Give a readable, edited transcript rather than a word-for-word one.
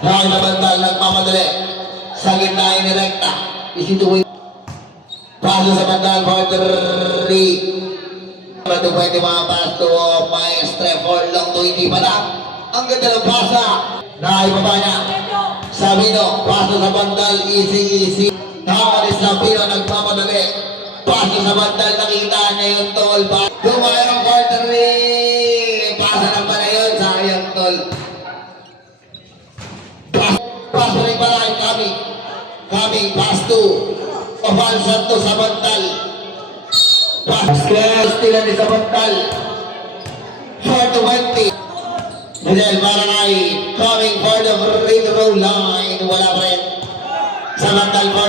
Dahil na bandal nagmamadali. Sa gitna inirekta. Isituin. Paso sa bandal for 3. Ito pwede mga pass to Maestre for long to hindi pa lang. Ang ganda ng pasa. Naibaba niya. Sabino, paso sa bandal, easy. Nakalis na Pino, nagmamadali. Paso sa bandal, nakita niya yung tol. Dumayang for 3. Pasa na pala yun, sayang tol. Paso rin pala ay Kami, pass to. Oval Santos sa bandal. Pascal Stilan sa bandal. 4-20. Miguel Barangay coming for the free throw line. Wala pa rin. Sa bandal for